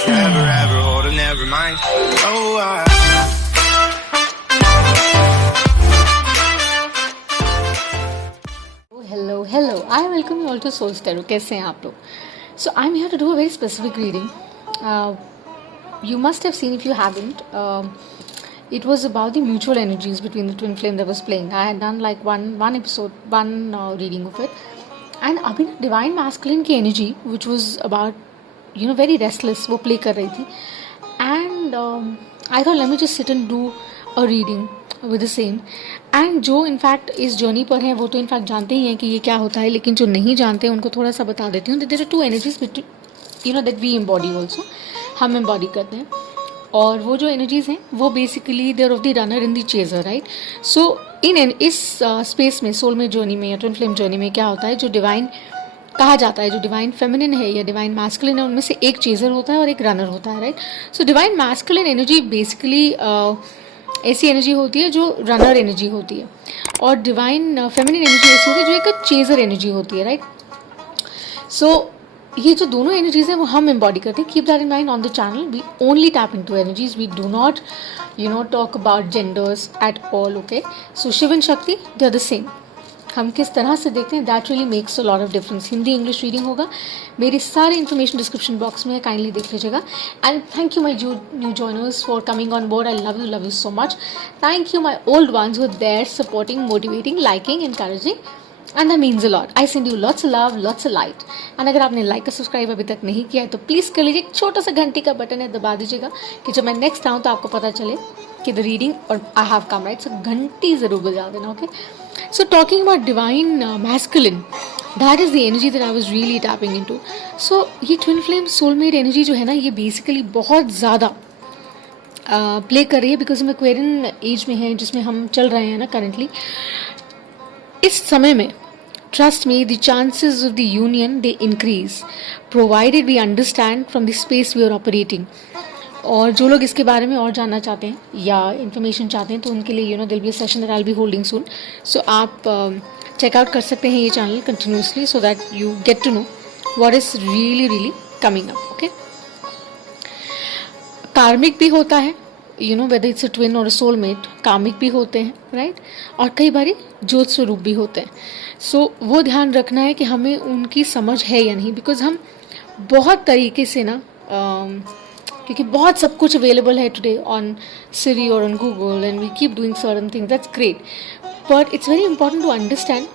forever, ever hold or never mind. Oh, Hello, hello. I welcome you all to Soul Tarot. कैसे हैं आप लोग? So I'm here to do a very specific reading. You must have seen, if you haven't, it was about the mutual energies between the twin flame that was playing. I had done like one episode, one reading of it. And अभी ना divine masculine की energy which was about very restless वो play कर रही थी. And I thought let me just sit and do a reading with the same. And जो in fact इस journey पर हैं वो तो इनफैक्ट जानते ही हैं कि ये क्या होता है, लेकिन जो नहीं जानते हैं उनको थोड़ा सा बता देती हूँ. There are two energies that we embody also, हम एम्बॉडी करते हैं. और वो जो एनर्जीज़ हैं वो basically their of the runner in the chaser, right. So इस स्पेस में, सोलमेट जर्नी में या ट्विन फ्लेम जर्नी में क्या होता है, जो डिवाइन कहा जाता है, जो डिवाइन फेमिनिन है या डिवाइन मैस्कुलिन है, उनमें से एक चेजर होता है और एक रनर होता है, right. So divine masculine energy basically ऐसी एनर्जी होती है जो रनर एनर्जी होती है, और डिवाइन फेमिनिन एनर्जी ऐसी होती है जो एक चेजर एनर्जी होती है, राइट. सो ये जो दोनों एनर्जीज हैं वो हम एम्बॉडी करते हैं. Keep that in mind. On the channel we only tap into energies, we do not talk about genders at all. Okay. So Shiva and Shakti they are the same. हम किस तरह से देखते हैं that really makes a lot of difference. Hindi English reading होगा, मेरी सारी information description box में है, काइंडली देख लीजिएगा. And thank you my new joiners for coming on board. I love you so much. Thank you my old ones who are there supporting, motivating, liking, encouraging, and that means a lot. I send you lots of love, lots of light. And अगर आपने like और subscribe अभी तक नहीं किया है तो please कर लीजिए. एक छोटा सा घंटी का बटन है, दबा दीजिएगा कि जब मैं नेक्स्ट आऊँ तो आपको पता चले कि द रीडिंग और आई हैव कम, राइट. सो घंटी ज़रूर बजा देना. Okay. So talking about divine masculine, that is the energy that I was really tapping into. So ये twin flame soulmate energy जो है ना, ये basically बहुत ज़्यादा प्ले कर रही है बिकॉज हम एक्वेरियन एज में हैं जिसमें हम चल रहे हैं ना करंटली. इस समय में trust me, the chances of the union they increase provided we understand from the space we are operating. और जो लोग इसके बारे में और जानना चाहते हैं या इन्फॉर्मेशन चाहते हैं तो उनके लिए there'll be session that I will be holding soon. So आप चेकआउट कर सकते हैं ये channel continuously so that you get to know what is really coming up. Okay. Karmic भी होता है, वेदर इट्स अ ट्विन और अ सोलमेट, कार्मिक भी होते हैं, राइट. और कई बार ज्योत स्वरूप भी होते हैं. सो वो ध्यान रखना है कि हमें उनकी समझ है या नहीं, बिकॉज हम बहुत तरीके से ना क्योंकि बहुत सब कुछ अवेलेबल है टुडे ऑन सिरी और on Google and we keep doing certain things, that's great. But it's very important to understand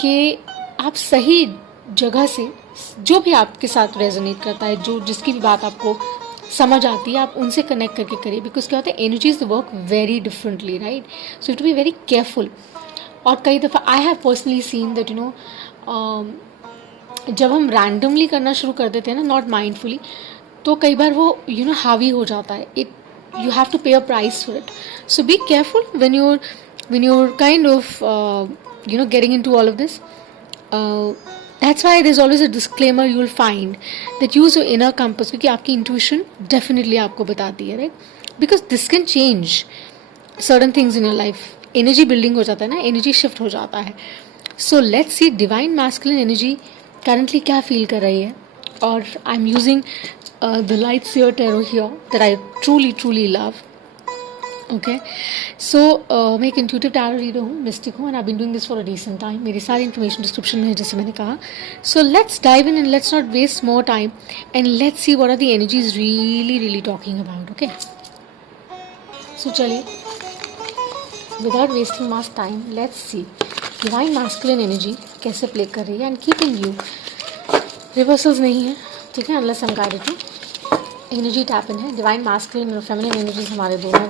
कि आप सही जगह से, जो भी आपके साथ रेजोनेट करता है, जो जिसकी भी बात आपको समझ आती है, आप उनसे कनेक्ट करके करिए. बिकॉज क्या होता है, energies work very differently, right. So you to be very careful. और कई दफ़ा I have personally seen that जब हम रैंडमली करना शुरू कर देते हैं ना, नॉट माइंडफुली, तो कई बार वो हावी हो जाता है. इट यू हैव टू पे a price for it. So be careful when you're kind of getting into all of this. That's why there's always a disclaimer you will find that use your inner compass, क्योंकि आपकी intuition definitely आपको बताती है, right. Because this can change certain things in your life. Energy building हो जाता है ना, energy shift हो जाता है. So let's see divine masculine energy currently क्या feel कर रही है. और I'm using the light seer tarot here that I truly love. Okay, so मैं एक intuitive tarot reader हूँ, mystic हूँ, and I've been doing this for a decent time. मेरी सारी information description में है जैसे मैंने कहा. So let's dive in and let's not waste more time and let's see what are the energies really talking about. Okay, so चलिए without wasting much time let's see divine masculine energy कैसे play कर रही है. And keep in view reversals नहीं है, ठीक है, unless I'm guided to. Energy tap in है. डिवाइन मैस्कुलिन और फेमिनिन एनर्जीज हमारे दोनों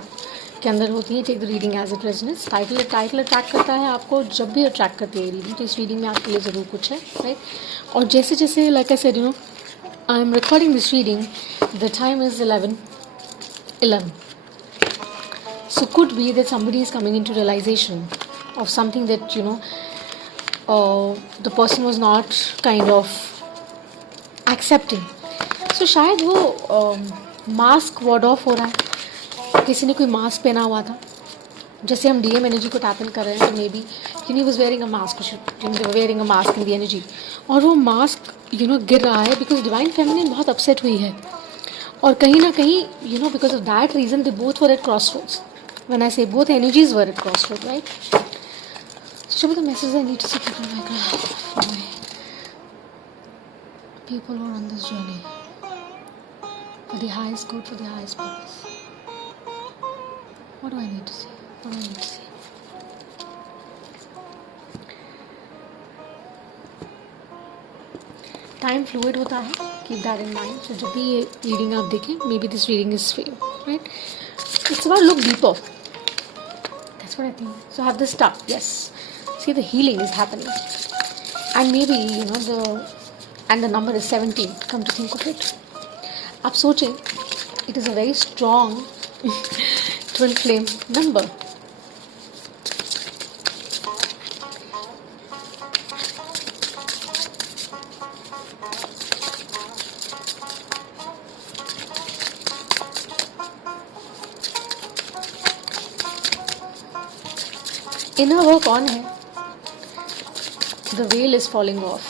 के अंदर होती है. Take the reading as it resonates. Title attract करता है आपको, जब भी अट्रैक्ट करती है रीडिंग, तो इस रीडिंग में आपके लिए ज़रूर कुछ है, राइट. और जैसे like I said, I am recording this reading, the time is 11. So could be that somebody is coming into realization of something that the person was not kind of accepting. So शायद वो mask ward of हो रहा है. किसी ने कोई mask पहना हुआ था, जैसे हम डीएम एनर्जी को टैप इन कर रहे हैं, तो may be was wearing a mask, wearing a mask in the energy, और वो मास्क गिर रहा है बिकॉज डिवाइन फेमिनिन बहुत अपसेट हुई है. और कहीं ना कहीं because of that reason they both were at crossroads. When I say both energies were at crossroads, right? So show me the messages I need to see people my graph for my people who are on this journey for the highest good, for the highest purpose. What do I need to see? What do I need to see? Time fluid होता है, keep that in mind. So जब भी ये reading आप देखें, maybe this reading is for you, right? It's about look deeper. That's what I think. So have the start. Yes, see the healing is happening and maybe the number is 17. Come to think of it, आप सोचें, it is a very strong twin flame number. Inner work on है. The veil is falling off.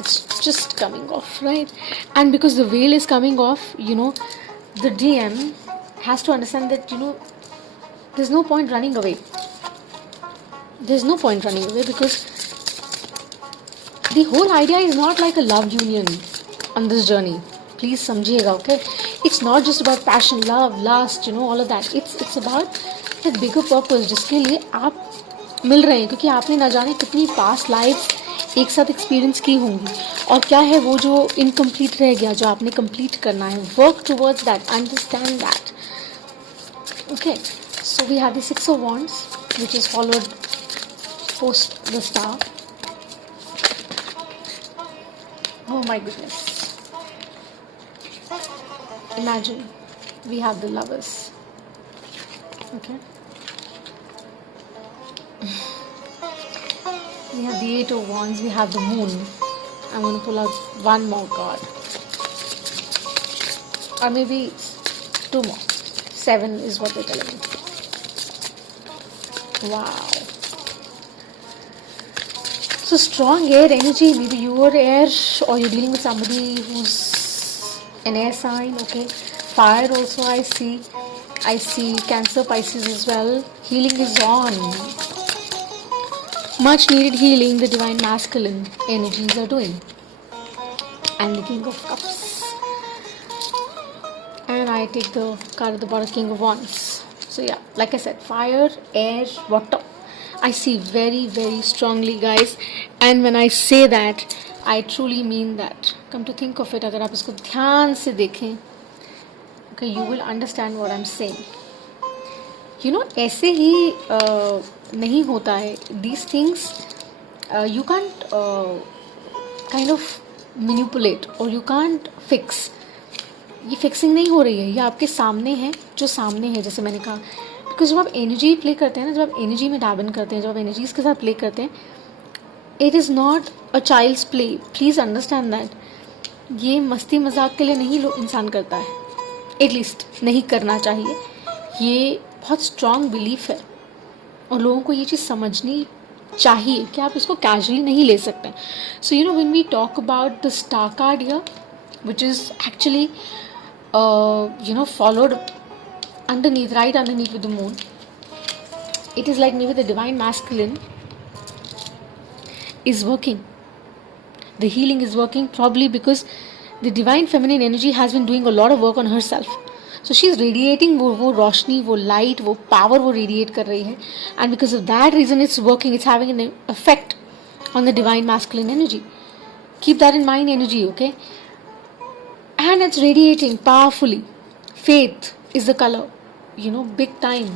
It's just coming off, right? And because the veil is coming off, the DM has to understand that, there's no point running away. There's no point running away because the whole idea is not like a love union on this journey. Please समझिएगा, okay? It's not just about passion, love, lust, all of that. It's about that bigger purpose जिसके लिए आप मिल रहे हैं, क्योंकि आपने ना जाने कितनी पास्ट लाइफ एक साथ एक्सपीरियंस की होंगी, और क्या है वो जो इनकम्प्लीट रह गया, जो आपने कंप्लीट करना है. Work towards that, understand that. Okay, so we have the 6 of Wands which is followed post the star. Oh my goodness, imagine we have the Lovers. Okay, we have the 8 of Wands, we have the Moon. I'm going to pull out one more card, or maybe 2 more. 7 is what they're telling me. Wow. So strong air energy. Maybe you are air, or you're dealing with somebody who's an air sign. Okay, fire also I see Cancer, Pisces as well. Healing is on. Much needed healing the divine masculine energies are doing. And the King of Cups. And I take the card at the bottom, King of Wands. So yeah, like I said, fire, air, water. I see very, very strongly, guys. And when I say that, I truly mean that. Come to think of it, अगर आप इसको ध्यान से देखें, okay, you will understand what I'm saying. ऐसे ही नहीं होता है. These things you can't kind of manipulate or you can't fix. ये फिक्सिंग नहीं हो रही है, ये आपके सामने है, जो सामने है, जैसे मैंने कहा. बिकॉज जब आप एनर्जी प्ले करते हैं ना, जब आप एनर्जी में डाबन करते हैं, जब आप एनर्जीज के साथ प्ले करते हैं, it is not a child's play. Please understand that. ये मस्ती मजाक के लिए नहीं इंसान करता है, एटलीस्ट नहीं करना चाहिए. ये बहुत स्ट्रॉन्ग बिलीफ है और लोगों को ये चीज़ समझनी चाहिए कि आप इसको कैजुअली नहीं ले सकते. So when we talk about the star card here, which is actually followed right underneath with the moon. It is like maybe the divine masculine is working, the healing is working, probably because the divine feminine energy has been doing a lot of work on herself. So she is radiating वो रोशनी, वो light, वो power वो radiate कर रही है, and because of that reason it's working, it's having an effect on the divine masculine energy. Keep that in mind, energy, okay? And it's radiating powerfully. Faith is the color, big time.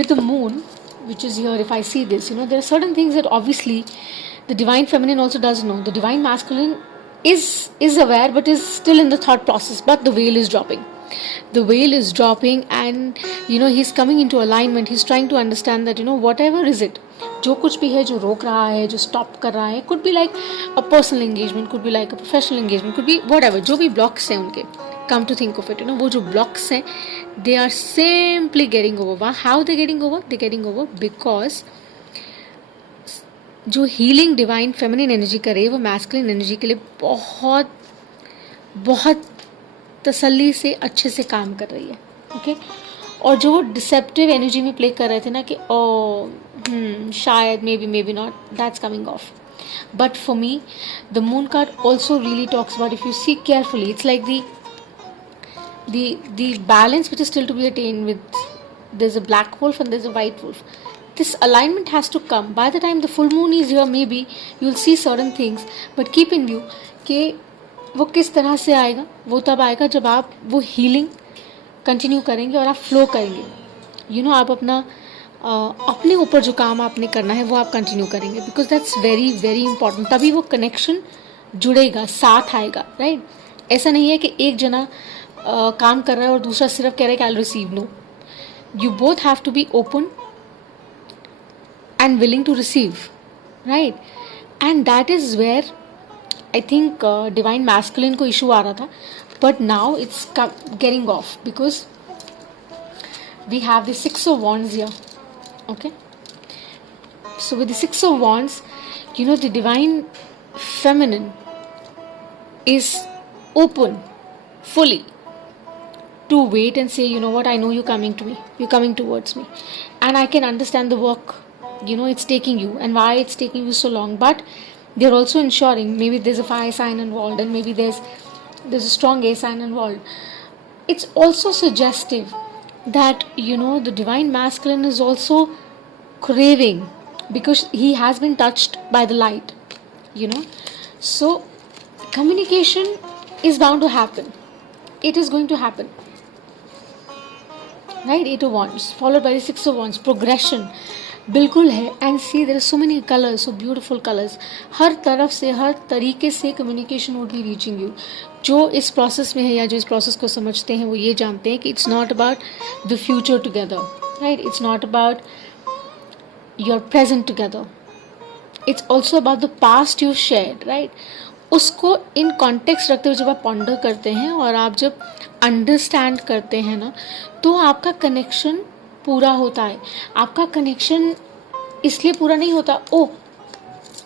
With the moon, which is here, if I see this, there are certain things that obviously the divine feminine also does know. The divine masculine is aware, but is still in the thought process. But the veil is dropping. The veil is dropping, and he's coming into alignment. He's trying to understand that whatever is it, जो कुछ भी है, जो रोक रहा है, जो stop कर रहा है, could be like a personal engagement, could be like a professional engagement, could be whatever, जो भी ब्लॉक्स हैं उनके, come to think of it, वो जो ब्लॉक्स हैं, they are simply getting over. How they getting over? They getting over because जो healing divine feminine energy करे, वो मैस्कुलिन एनर्जी के लिए बहुत बहुत तसल्ली से अच्छे से काम कर रही है. ओके, और जो वो डिसेप्टिव एनर्जी में प्ले कर रहे थे ना कि ओ शायद may be not, that's coming of. But for me the moon card also really talks about, if you see carefully, it's like the balance which is still to be attained with, there's a black wolf and there's a white wolf. This alignment has to come. By the time the full moon is here, maybe you'll see certain things, but keep in view कि वो किस तरह से आएगा. वो तब आएगा जब आप वो हीलिंग कंटिन्यू करेंगे और आप फ्लो करेंगे. आप अपने ऊपर जो काम आपने करना है वो आप कंटिन्यू करेंगे, because that's very very important. तभी वो कनेक्शन जुड़ेगा, साथ आएगा. राइट, ऐसा नहीं है कि एक जना काम कर रहा है और दूसरा सिर्फ कह रहा है कि I will receive. No, you both have to be open and willing to receive. Right, and that is where I think divine masculine को इशू आ रहा था, but now it's getting off because we have the 6 of Wands here. Okay, so with the 6 of Wands, the divine feminine is open fully to wait and say, you know what, I know you're coming to me, you're coming towards me, and I can understand the work it's taking you and why it's taking you so long. But they're also ensuring, maybe there's a fire sign involved and maybe there's a strong air sign involved. It's also suggestive that the divine masculine is also craving, because he has been touched by the light. So communication is bound to happen. It is going to happen. Right, 8 of Wands followed by the 6 of Wands. Progression बिल्कुल है. And see there are so many colours, so beautiful colours. हर तरफ से, हर तरीके से communication would be reaching you. जो इस प्रोसेस में है या जो इस प्रोसेस को समझते हैं वो ये जानते हैं कि it's not about the future together. Right, it's not about your present together, it's also about the past you shared. Right, उसको इन कॉन्टेक्स्ट रखते हुए जब आप पॉन्डर करते हैं और आप जब अंडरस्टैंड करते हैं ना, तो आपका कनेक्शन पूरा होता है. आपका कनेक्शन इसलिए पूरा नहीं होता oh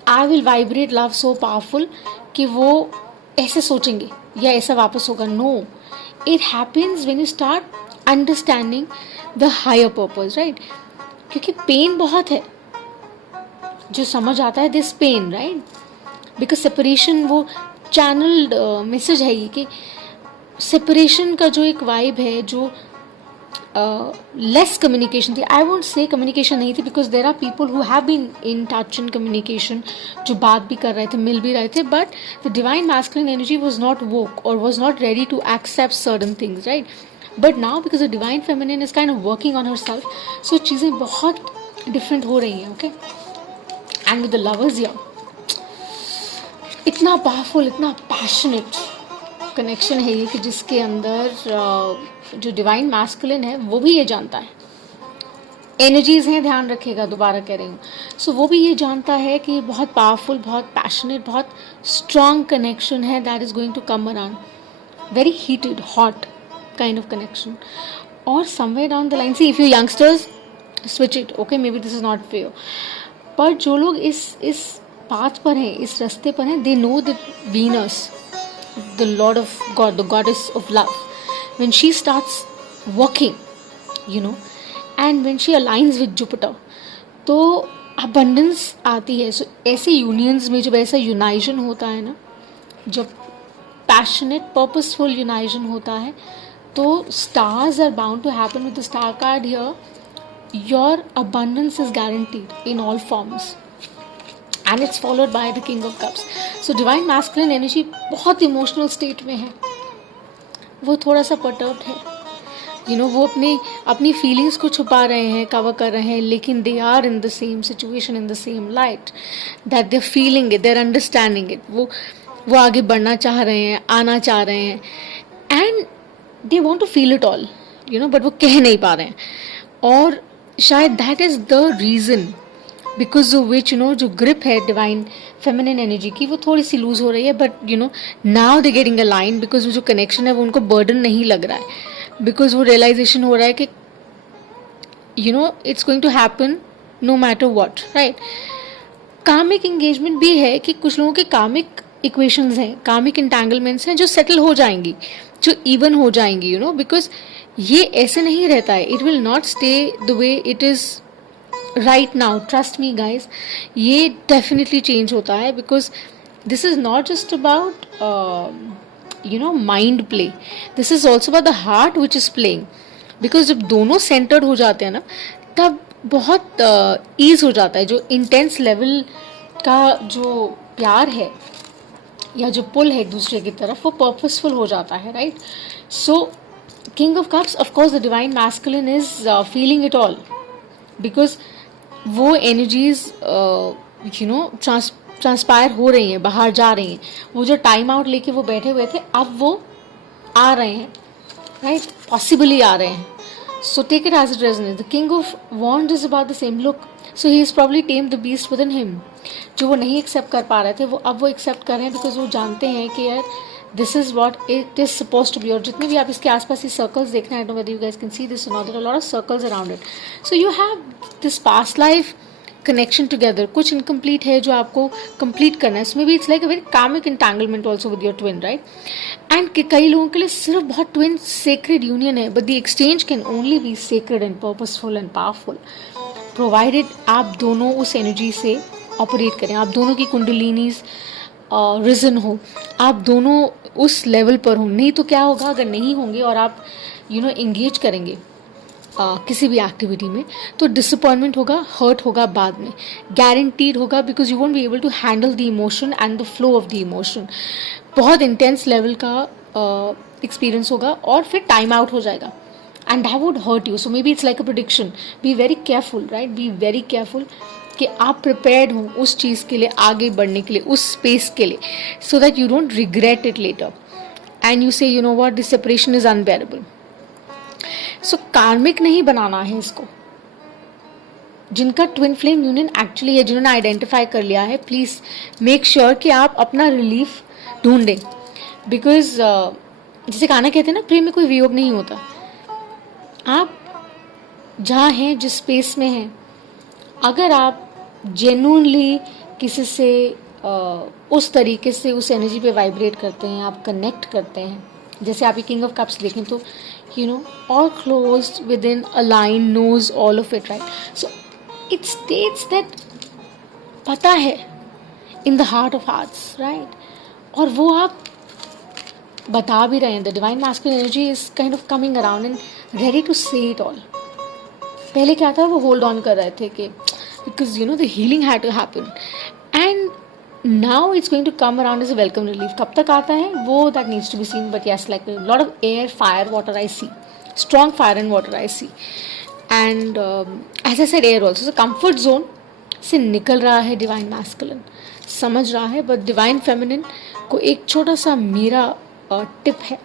I will vibrate love so powerful कि वो ऐसे सोचेंगे या ऐसा वापस होगा. No, it happens when you start understanding the higher purpose. Right, क्योंकि पेन बहुत है, जो समझ आता है this pain. Right, because separation वो चैनल्ड मैसेज है ये कि सेपरेशन का जो एक वाइब है, जो लेस कम्युनिकेशन थी. आई वोंट से कम्युनिकेशन नहीं थी, because there are people who have been in touch in communication, जो बात भी कर रहे थे, मिल भी रहे थे, but the divine masculine energy was not woke और was not ready to accept certain things. Right, but now because the divine feminine is kind of working on herself, so चीज़ें बहुत डिफरेंट हो रही हैं. Okay, and with the lovers here, इतना powerful, इतना passionate connection है ये कि जिसके अंदर जो डिवाइन मैस्कुलिन है वो भी ये जानता है, एनर्जीज हैं, ध्यान रखिएगा, दोबारा कह रही हूँ. सो वो भी ये जानता है कि बहुत पावरफुल, बहुत पैशनेट, बहुत स्ट्रॉन्ग कनेक्शन है that is going to come around. Very heated, hot kind of connection. और somewhere down the line, see if you youngsters switch it, okay, maybe this is not fair, पर जो लोग इस path पर हैं, इस रास्ते पर हैं, they know that Venus, the Lord of God, the goddess of love, when she starts working, and when she aligns with Jupiter, तो abundance आती है. So ऐसे यूनियंस में जब ऐसा यूनाइजन होता है ना, जब पैशनेट पर्पसफुल यूनाइजन होता है, तो stars are bound to happen. With the star card here, your abundance is guaranteed in all forms. And it's followed by the King of Cups. So divine masculine energy बहुत emotional state में है, वो थोड़ा सा perturbed है. वो अपनी feelings को छुपा रहे हैं, कवर कर रहे हैं, लेकिन they are in the same situation, in the same light, that they feeling it, they are understanding it. वो आगे बढ़ना चाह रहे हैं, आना चाह रहे हैं, and they want to feel it all, but वो कह नहीं पा रहे हैं. और शायद that is the reason because of which जो ग्रिप है डिवाइन फेमिनिन एनर्जी की, वो थोड़ी सी लूज हो रही है. But now they getting a line, because वो जो कनेक्शन है वो उनको बर्डन नहीं लग रहा है, बिकॉज वो रियलाइजेशन हो रहा है कि it's going to happen no matter what. Right, karmic engagement भी है कि कुछ लोगों के कामिक इक्वेशंस हैं, कार्मिक इंटैंगलमेंट्स हैं जो सेटल हो जाएंगी, जो इवन हो जाएंगी, यू नो, बिकॉज ये ऐसे नहीं रहता है. It will not stay the way it is right now. Trust me guys, ये डेफिनेटली चेंज होता है, because this is not just about you know mind play, this is also about the heart which is playing. Because जब दोनों centred हो जाते हैं ना, तब बहुत ईज हो जाता है. जो इंटेंस लेवल का जो प्यार है या जो पुल है एक दूसरे की तरफ, वो पर्पसफुल हो जाता है, right. So king of cups, of course the divine masculine is feeling it all, because वो एनर्जीज यू नो ट्रांसपायर हो रही हैं, बाहर जा रही हैं. वो जो टाइम आउट लेके वो बैठे हुए थे, अब वो आ रहे हैं, राइट, पॉसिबली आ रहे हैं. So take it as it resonates. The King of Wands is about the same. Look, so he has probably tamed the beast within him. जो वो नहीं एक्सेप्ट कर पा रहे थे, वो अब वो एक्सेप्ट कर रहे हैं, बिकॉज वो जानते हैं कि यार this is what it is suppose to be. और जितने भी आप इसके आसपास ये सर्कल्स देख रहे हैं, I don't know whether you guys can see this or not, there are lot of circles around it. So you have this past life connection together. कुछ इनकम्प्लीट है जो आपको कंप्लीट करना है. So maybe it's like a very karmic entanglement also with your twin, right. And कई लोगों के लिए सिर्फ बहुत ट्विन सेक्रेड यूनियन है, but the exchange can only be sacred and purposeful and powerful, provided आप दोनों उस एनर्जी से ऑपरेट करें, आप दोनों की कुंडलिनीज रिजन हो, आप दोनों उस लेवल पर हो. नहीं तो क्या होगा, अगर नहीं होंगे और आप यू नो एंगेज करेंगे किसी भी एक्टिविटी में, तो डिसअपॉइंटमेंट होगा, हर्ट होगा बाद में, गारंटीड होगा, because you won't be able to handle the emotion and the flow of the emotion. बहुत इंटेंस लेवल का एक्सपीरियंस होगा और फिर टाइम आउट हो जाएगा, and that would hurt you. So maybe it's like a prediction. Be very careful, right, be very careful कि आप prepared हो उस चीज़ के लिए, आगे बढ़ने के लिए, उस स्पेस के लिए, so that you don't regret it later and you say you know what, this separation is unbearable. So karmic नहीं बनाना है इसको. जिनका ट्विन फ्लेम यूनियन एक्चुअली है, जिन्होंने आइडेंटिफाई कर लिया है, प्लीज़ मेक श्योर कि आप अपना रिलीफ ढूंढें. बिकॉज जैसे गाना कहते हैं ना, प्रेम में कोई वियोग नहीं होता. आप जहाँ हैं, जिस स्पेस में हैं, अगर आप जेन्युइनली किसी से उस तरीके से उस एनर्जी पे वाइब्रेट करते हैं, आप कनेक्ट करते हैं. जैसे आप ये किंग ऑफ कप्स देखें तो you know all closed within a line, knows all of it, right. So it states that पता है in the heart of hearts, right, और वो आप बता भी रहे हैं. The divine masculine energy is kind of coming around and ready to say it all. पहले क्या था, वो होल्ड ऑन कर रहे थे कि because you know the healing had to happen, and now it's going to come around as a welcome relief. कब तक आता है वो, that needs to be seen, but yes, like a lot of air, fire, water I see, strong fire and water I see, and as I said air also. So comfort zone से निकल रहा है divine masculine, समझ रहा है, but divine feminine को एक छोटा सा मेरा टिप है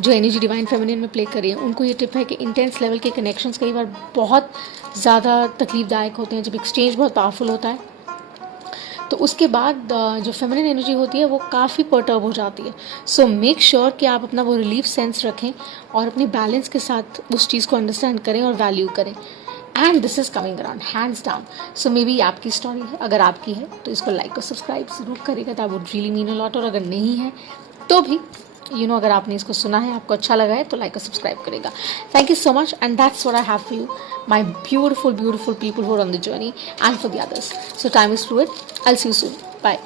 जो एनर्जी डिवाइन फेमिनिन में प्ले कर रही है. उनको ये टिप है कि इंटेंस लेवल के कनेक्शंस कई बार बहुत ज़्यादा तकलीफदायक होते हैं. जब एक्सचेंज बहुत पावरफुल होता है तो उसके बाद जो फेमिनिन एनर्जी होती है वो काफ़ी पर्टर्ब हो जाती है. सो मेक श्योर कि आप अपना वो रिलीफ सेंस रखें और अपने बैलेंस के साथ उस चीज़ को अंडरस्टैंड करें और वैल्यू करें. And this is coming around hands down. So may be आपकी स्टोरी है, अगर आपकी है तो इसको लाइक और सब्सक्राइब ज़रूर करेगा, that would really mean a lot. और अगर नहीं है तो भी यू नो अगर आपने इसको सुना है, आपको अच्छा लगा है, तो लाइक और सब्सक्राइब करेगा. Thank you so much, and that's what I have for you, my beautiful, beautiful people who are on the journey, and for the others. So time is fluid. I'll see you soon. Bye.